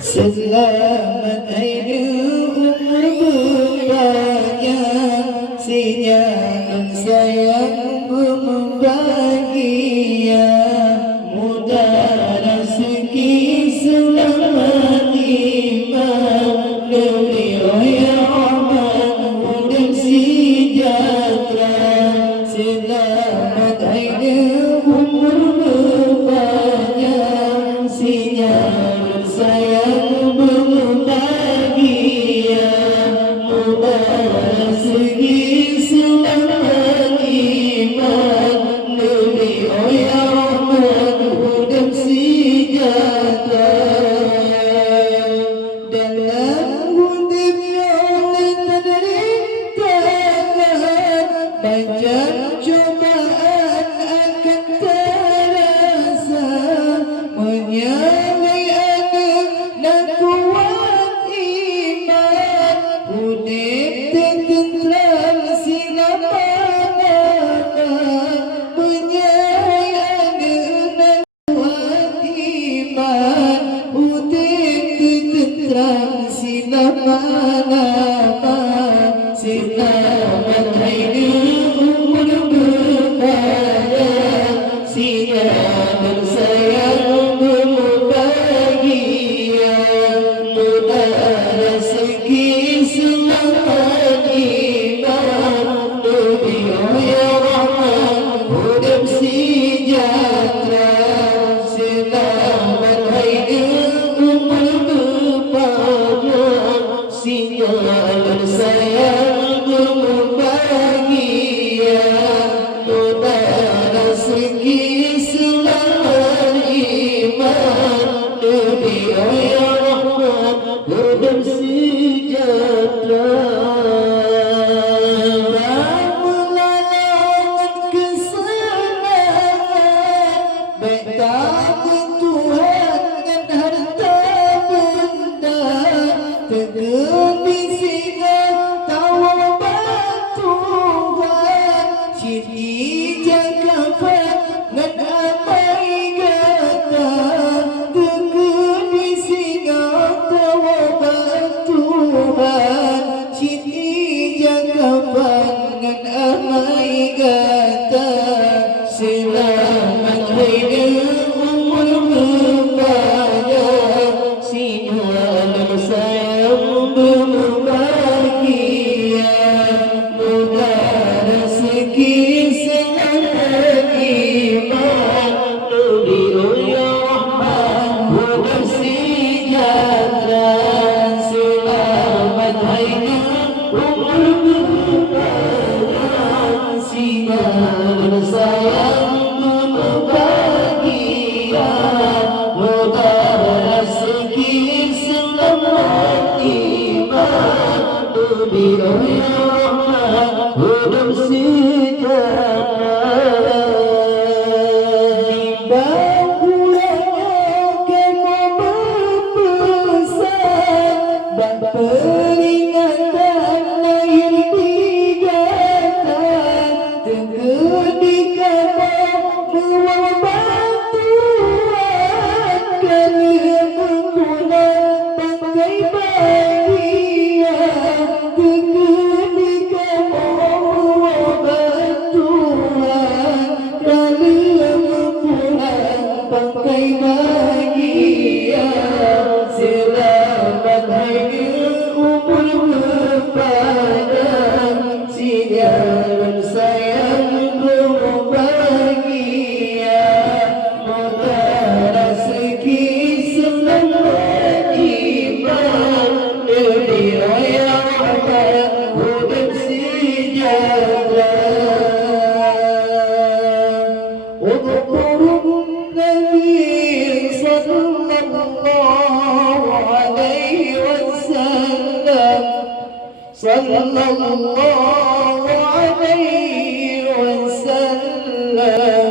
Selamat hidup umur berbahagia, sinyal sayang berbahagia, mudah rezeki selamat iman, beliau ya aman mudah sejahtera. Selamat hidup umur berbahagia, sinyal sayang berbahagia, mudah rezeki selamat iman, beliau ya rahman mudah sejahtera. Dalam hidupnya terderitakan banyak cobaan akan terasa, menyamai anak dan kuat iman, udip tentram silamana, menyamai anak dan kuat iman, udip tentram silamana. Selamat hidup umur berbahagia, sinyal bersayang berbahagia, mudah rezeki selamat iman, beliau ya rahman mudah sejahtera. Selamat hidup umur berbahagia, sinyal bersayang berbahagia, mudah rezeki selamat iman, beliau ya rahman mudah sejahtera. Melalui kesenangan, baik takut Tuhan dan harta benda, terlebih singa tawa bantuan, siti jangkapan dan amai gata, terlebih singa tawa bantuan, siti jangkapan dan amai gata. Selamat hidup umur berbahagia, sinyal sayang berbahagia, mudah rezeki selamat iman, beliau ya rahman mudah sejahtera. Selamat hidup umur berbahagia, sinyal sayang berbahagia, mudah rezeki selamat iman, beliau ya rahman mudah sejahtera. Timbang pulangnya kemo berpesan, dan peringatan lahir digatan, ketika membawa bantuan, kalian menggunakan pakai bahagia, ketika membawa bantuan, kalian menggunakan pakai bahagia. Selamat hidup umur berbahagia, sinyal sayang berbahagia, mudah rezeki selamat iman, beliau ya rahman mudah sejahtera. Udhkurun Nabi sallallahu alaihi wasallam, sallallahu alaihi wasallam.